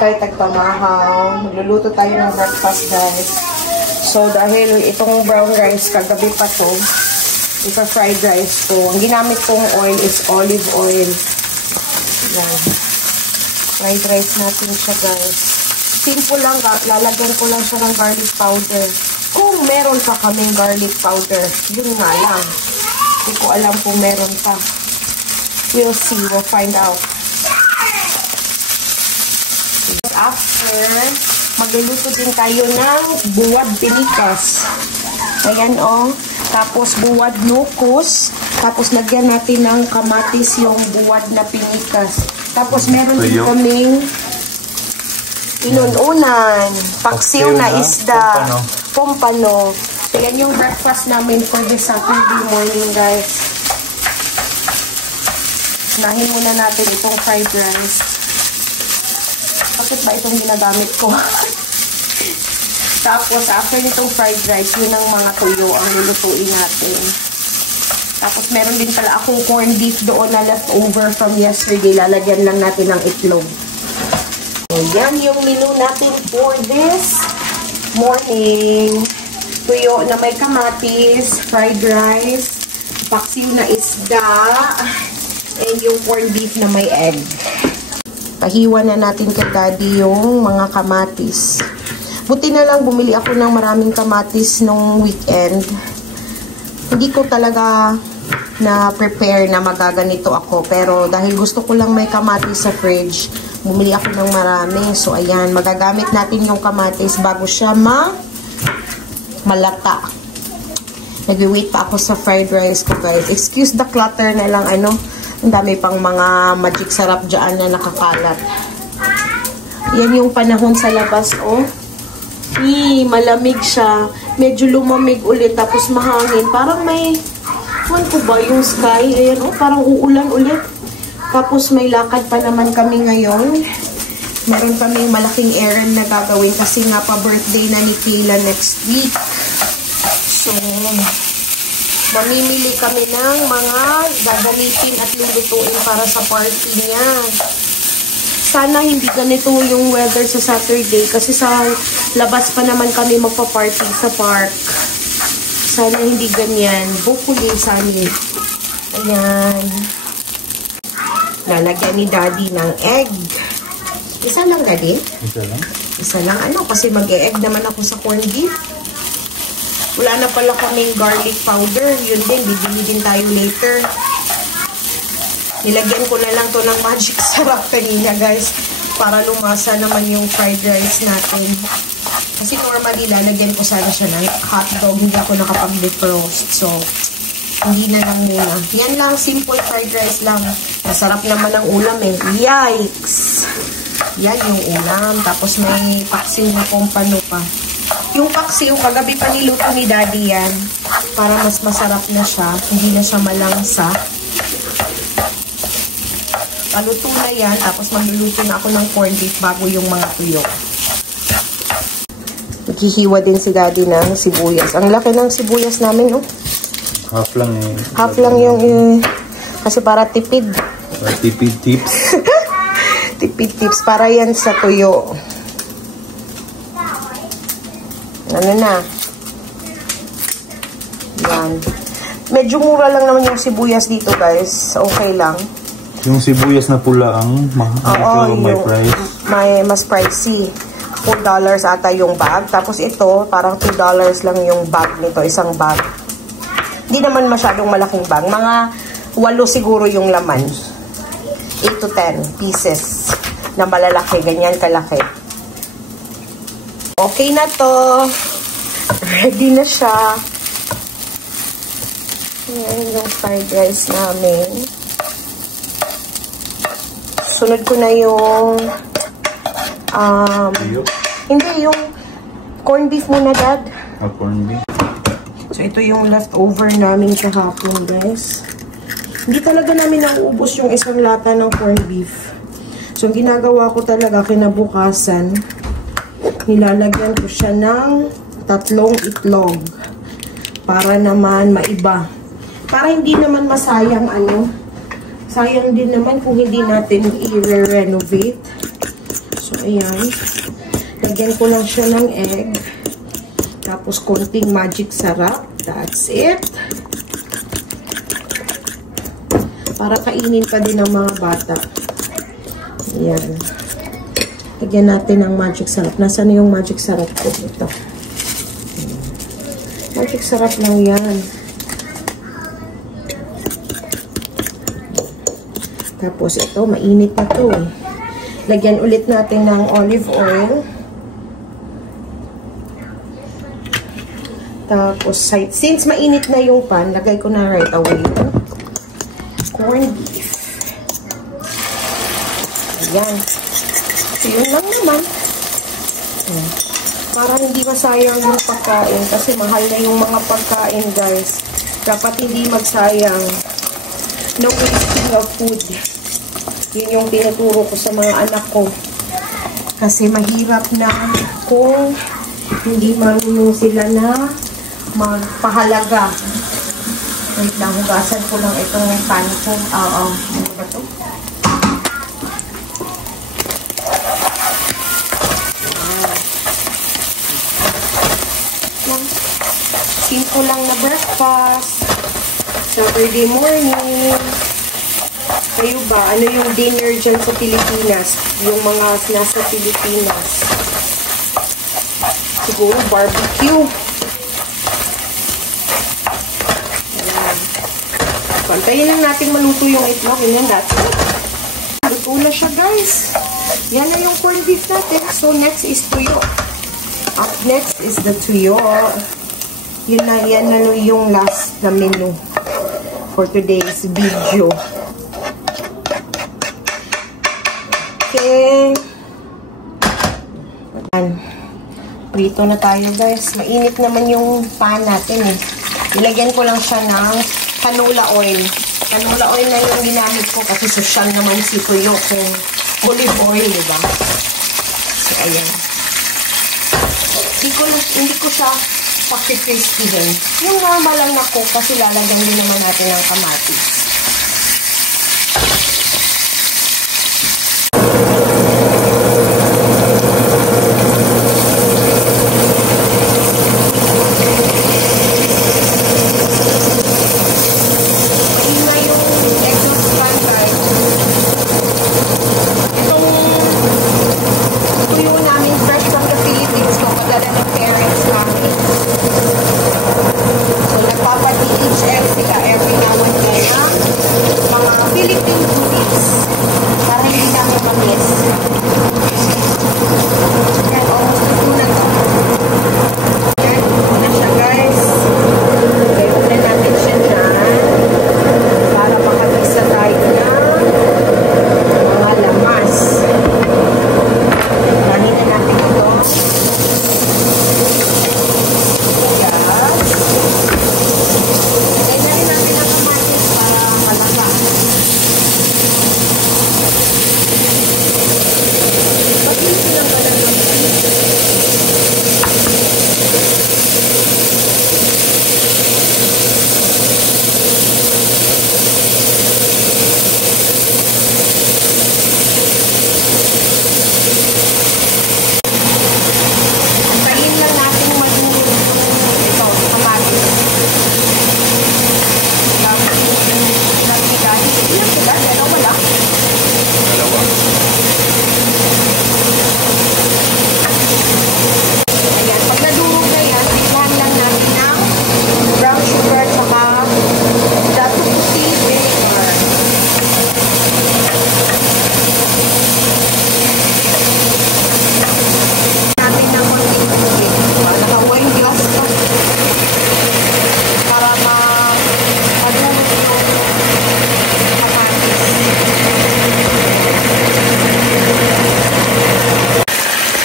kay tagpamahaw. Magluluto tayo ng breakfast, guys. So, dahil itong brown rice, kagabi pa to, ito fried rice to. Ang ginamit kong oil is olive oil. Yan. Fried rice natin siya, guys. Simple lang, lalagyan ko lang siya ng garlic powder. Kung meron pa kaming garlic powder, yun nga lang. Hindi ko alam kung meron pa. We'll see. We'll find out. After, magluluto din tayo ng buwad pinikas. Ayan, oh. Tapos, buwad nukos. Tapos, lagyan natin ng kamatis yung buwad na pinikas. Tapos, meron din kaming inununan. Paksiw na isda. Pompano. So, yan yung breakfast namin for this Saturday morning, guys. Unahin muna natin itong fried rice. Bakit ba itong ginagamit ko? Tapos, after nitong fried rice, yun ang mga tuyo ang lulutuin natin. Tapos, meron din pala akong corned beef doon na leftover from yesterday. Lalagyan lang natin ng itlog. So, yan yung menu natin for this morning. Tuyo na may kamatis, fried rice, paksiw na isda, and yung corned beef na may egg. Pahiwa na natin kay Daddy yung mga kamatis. Buti na lang bumili ako ng maraming kamatis nung weekend. Hindi ko talaga na-prepare na magaganito ako. Pero dahil gusto ko lang may kamatis sa fridge, bumili ako ng marami. So ayan, magagamit natin yung kamatis bago siya malata. Nag-wait pa ako sa fried rice ko, guys. Excuse the clutter na lang, ano. Ang dami pang mga magic sarap dyan na nakakalat. Yan yung panahon sa labas, oh. Malamig siya. Medyo lumamig ulit, tapos mahangin. Parang may, ko ba yung sky? Ayan, oh, parang uulan ulit. Tapos may lakad pa naman kami ngayon. Meron kaming malaking errand na gagawin kasi nga pa birthday na ni Kayla next week. So, mamimili kami ng mga gagamitin at lulutuin para sa party niya. Sana hindi ganito yung weather sa Saturday kasi sa labas pa naman kami magpa-party sa park. Sana hindi ganyan. Hopefully, sunny. Ayan. Lalagyan ni Daddy ng egg. Isa lang, Daddy? Isa lang? Isa lang, ano? Kasi mag-e-egg naman ako sa corned beef. Wala na pala kaming garlic powder. Yun din, bibili din tayo later. Nilagyan ko na lang to ng magic sarap kanina, guys. Para lumasa naman yung fried rice natin. Kasi normally, lalagyan ko sana siya ng hotdog. Hindi ako nakapag-defrost. So, hindi na lang muna. Yan lang, simple fried rice lang. Masarap naman ang ulam eh. Yikes! Yan yung ulam. Tapos may paksiw na pompano pa. Yung paksiw, kagabi pa niluto ni Daddy yan. Para mas masarap na siya. Hindi na siya malangsa. Paluto na yan. Tapos magluluto na ako ng corned beef bago yung mga tuyo. Maghihiwa din si Daddy ng sibuyas. Ang laki ng sibuyas namin, oh. Half lang eh. Half lang yung kasi para tipid. Para tipid tips. Tipid tips. Para yan sa tuyo. Ano na? Yan. Medyo mura lang naman yung sibuyas dito, guys. Okay lang. Yung sibuyas na pula ang may price. May mas pricey. $4 ata yung bag. Tapos ito, parang $2 lang yung bag nito. Isang bag. Hindi naman masyadong malaking bag. Mga 8 siguro yung laman. 8 to 10 pieces na malalaki. Ganyan kalaki. Okay na to. Ready na siya. Ayan yung fried rice namin. Sunod ko na yung hindi, yung corned beef muna, Dad. Corned beef. So, ito yung leftover namin kahapon, guys. Hindi talaga namin nauubos yung isang lata ng corned beef. So, ang ginagawa ko talaga kinabukasan, nilalagyan ko siya ng 3 itlog. Para naman maiba. Para hindi naman masayang sayang din naman kung hindi natin i-renovate. So, ayan. Lagyan ko lang siya ng egg. Tapos, konting magic sarap. That's it. Para kainin pa din ng mga bata. Ayan. Lagyan natin ng magic sarap. Nasaan na yung magic sarap ko? Ito. Magic sarap lang yan. Tapos ito, mainit na to. Lagyan ulit natin ng olive oil. Tapos, since mainit na yung pan, lagay ko na right away yung corned beef. Ayan. So, yun lang naman. Para hindi masayang yung pagkain. Kasi mahal na yung mga pagkain, guys. Dapat hindi magsayang. No wasting of food. Yun yung tinuturo ko sa mga anak ko. Kasi mahirap na kung hindi marunong sila na magpahalaga. Wait lang, hugasan ko lang itong pan ko. Ano ba ito? Simple lang na breakfast. Saturday morning. Kayo ba? Ano yung dinner dyan sa Pilipinas? Yung mga nasa Pilipinas. Siguro barbecue. Ayan. Pantayin lang natin maluto yung itlog. Yan natin. Luto na siya, guys. Yan na yung corned beef natin. So, next is tuyo. Up next is the tuyo. Yan na yung last na menu for today's video. Okay. Prito na tayo, guys. Mainit naman yung pan natin eh. Ilagyan ko lang siya ng canola oil. Canola oil na yung ginamit ko kasi social naman si tuyo kung olive oil, diba? So, ayan. Hindi ko siya paki-crispy. Yung normal lang na cook kasi lalagyan din naman natin ng kamatis.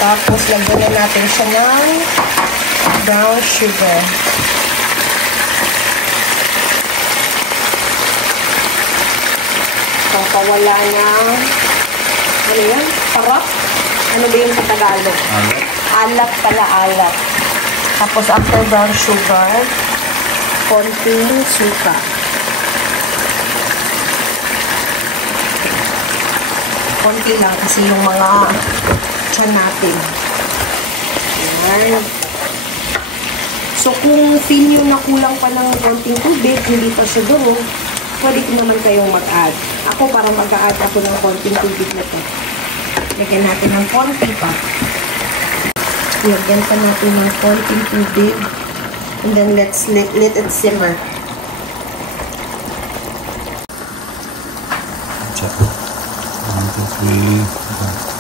Tapos, lagyan na natin siya ng brown sugar. Pagkawala na, ano yan? Parap? Ano ba yung sa Tagalog? Alat pala, alat. Tapos, after brown sugar, konting suka. Konti lang kasi yung mga tiyan natin. Ayan. So, kung feel nyo na kulang pa ng konting tubig, hindi pa siya durog, pwede naman kayong mag-add. Ako, para mag-add ako ng konting tubig na to. Lagyan natin ng konti pa. Lagyan pa natin ng konting tubig. And then, let's let it simmer. Check. 1, 2, 3.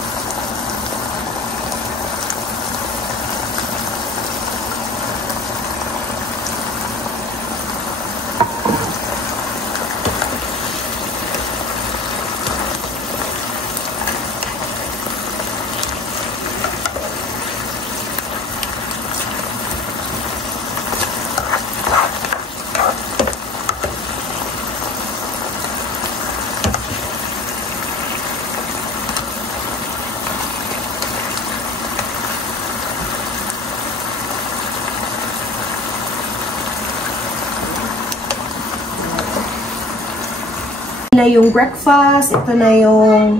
Na yung breakfast, ito na yung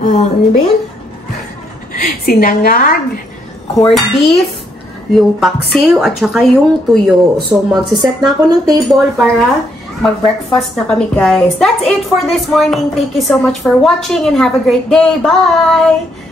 ano ba yan? Sinangag, corned beef, yung paksiw, at saka yung tuyo. So, magsiset na ako ng table para mag-breakfast na kami, guys. That's it for this morning. Thank you so much for watching and have a great day. Bye!